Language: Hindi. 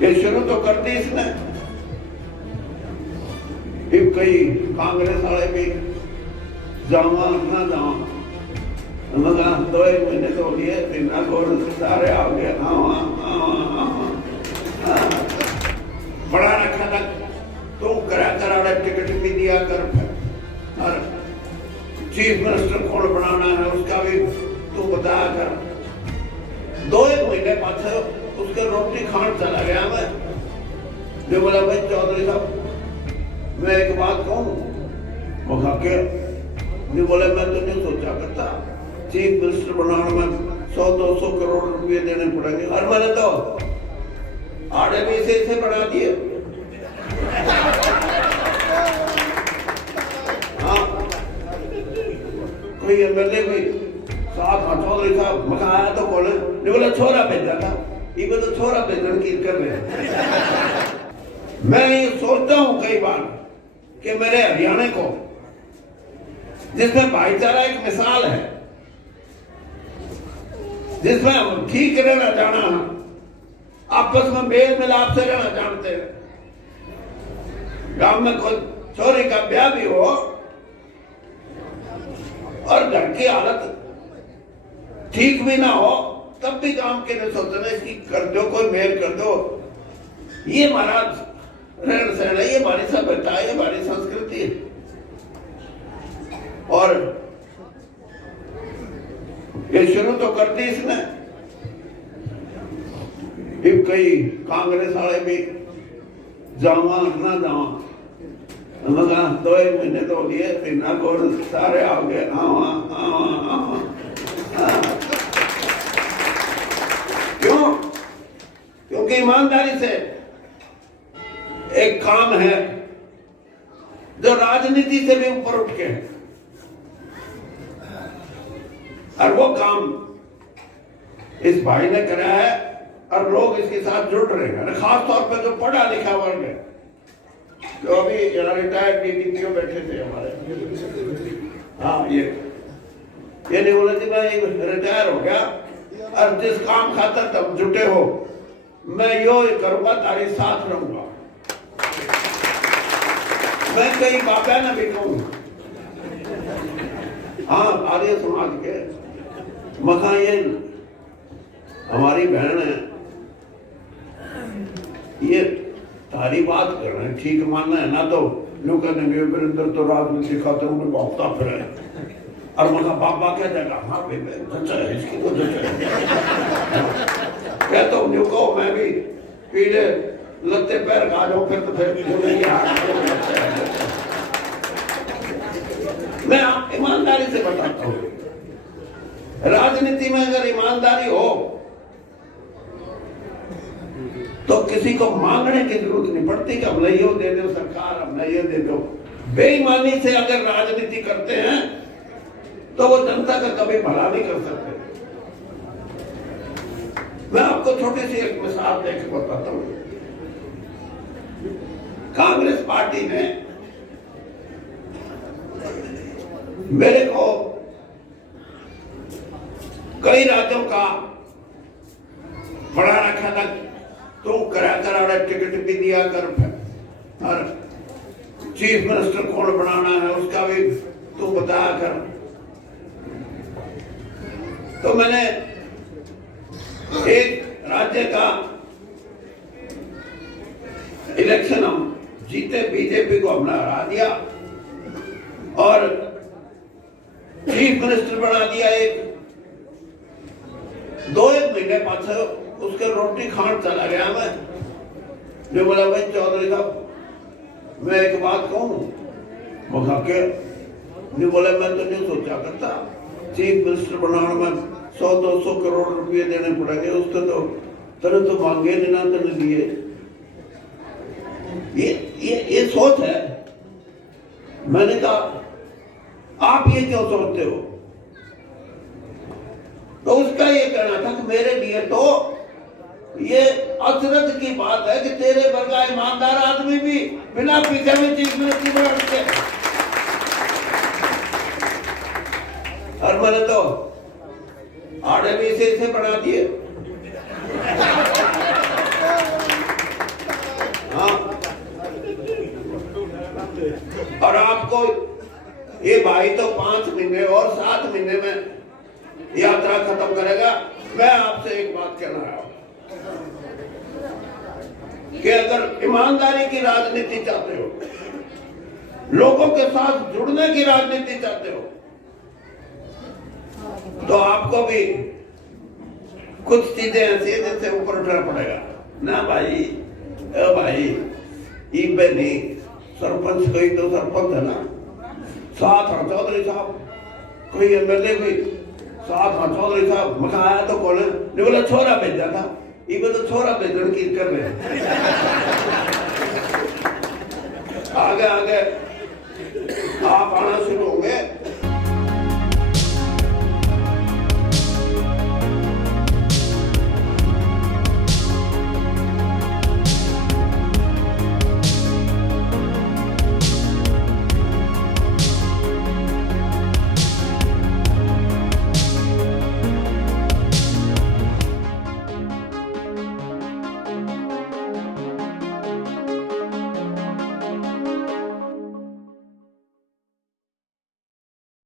ये शुरू तो कर दी इसने। फिर कई कांग्रेस वाले भी जावा ना जावा, मगर 2 महीने तो लिए बिना गोल सारे आ गए। बड़ा रखा था तू करा टिकट भी दिया कर, और चीफ मिनिस्टर कौन बनाना है उसका भी तू बताया कर। 2 महीने पास उसके रोटी खान चला गया मैं, जो बोला भाई चौधरी साहब मैं एक बात कहूँ, वो खा के नहीं बोले मैं तो नहीं सोचा करता चीफ मिनिस्टर बनाने में 100-200 करोड़ रुपए देने पड़ेंगे, और मैंने तो आड़े भी इसे बढ़ा दिए। हाँ कोई एमएलए कोई साथ चौधरी साहब मका आया तो बोले नहीं, बोला छोरा भेजा था, ये तो छोरा भेजन की कर रहे। मैं ये सोचता हूँ कई बार कि मेरे हरियाणा को, जिसमें भाईचारा एक मिसाल है, जिसमें हम ठीक रहना जाना, आपस में मेल मिलाप से रहना जानते हैं। गांव में कोई छोरी का ब्याह भी हो और घर की हालत ठीक भी ना हो, तब भी काम के लिए सोचते हैं इसकी कर दो, कोई मेल कर दो। ये हमारा रहन सहन है, ये हमारी सभ्यता है, ये हमारी संस्कृति है। और ये शुरू तो कर दी इसने। फिर कई कांग्रेस वाले भी जावा ना जावा, मगर 2 महीने तो लिए बिना गोल सारे आ गए। क्यों? क्योंकि ईमानदारी से एक काम है जो राजनीति से भी ऊपर उठ के है, और वो काम इस भाई ने करा है, और लोग इसके साथ जुड़ रहे हैं। खास तौर पर जो पढ़ा लिखा वर्ग है, जो अभी रिटायर्ड डीडीपीओ बैठे थे हमारे, हाँ ये नहीं बोले थी मैं रिटायर हो गया और जिस काम खातर तुम जुटे हो मैं यो करूंगा, तारी साथ रहूंगा। मैं कई बाबा ना भी कहूँ, हाँ आर्य समाज के मखा ये हमारी बहन है, ये तारी बात कर रहे हैं, ठीक मानना है ना, तो यूं करेंगे वीरेंद्र तो राजनीति खत्म में भागता फिर है, और मखा बाबा क्या जाएगा, हाँ भाई इसकी तो कहता हूँ न्यू कहो मैं भी पीले लत्ते पैर खा जाऊं फिर तो फिर मैं ईमानदारी से बताता हूँ, राजनीति में अगर ईमानदारी हो तो किसी को मांगने की जरूरत नहीं पड़ती कि हमने ये दे दो सरकार, हमने ये दे दो। बेईमानी से अगर राजनीति करते हैं तो वो जनता का कभी भला नहीं कर सकते। मैं आपको छोटी सी एक मिसाल देकर बताता हूँ। कांग्रेस पार्टी ने मेरे को कई राज्यों का बड़ा रखा था, तू करा टिकट भी दिया कर, और चीफ मिनिस्टर कौन बनाना है उसका भी तू बताया कर। तो मैंने एक राज्य का इलेक्शन हम जीते, बीजेपी को हमने हरा दिया और चीफ मिनिस्टर बना दिया। एक 2 महीने पास उसके रोटी खान चला गया मैं, जो बोला भाई चौधरी साहब मैं एक बात कहूँ, वो खा के नहीं बोले मैं तो नहीं सोचा करता चीफ मिनिस्टर बनाने में 100-200 करोड़ रुपए देने पड़ेंगे, उसको तो तरह तो मांगे नहीं ना तेने दिए। ये सोच है। मैंने कहा आप ये क्यों सोचते हो? तो उसका ये कहना था कि मेरे लिए तो ये अचरज की बात है कि तेरे वर्गा ईमानदार आदमी भी बिना पीछे में चीफ मिनिस्टर बना सकते। और मैंने तो आड़े भी इसे बना दिए। और आपको ये भाई तो 5 महीने और 7 महीने में यात्रा खत्म करेगा। मैं आपसे एक बात कहना है कि अगर ईमानदारी की राजनीति चाहते हो, लोगों के साथ जुड़ने की राजनीति चाहते हो, तो आपको भी कुछ चीजें ऐसी है जिनसे ऊपर उठना पड़ेगा ना भाई। भाई इबे नहीं, सरपंच कोई तो सरपंच है ना, साथ हाँ चौधरी साहब, कोई एमएलए भी साथ हाँ चौधरी साहब मका आया तो कौन है, बोला छोरा भेजा था, इबे तो छोरा भेजन की कर रहे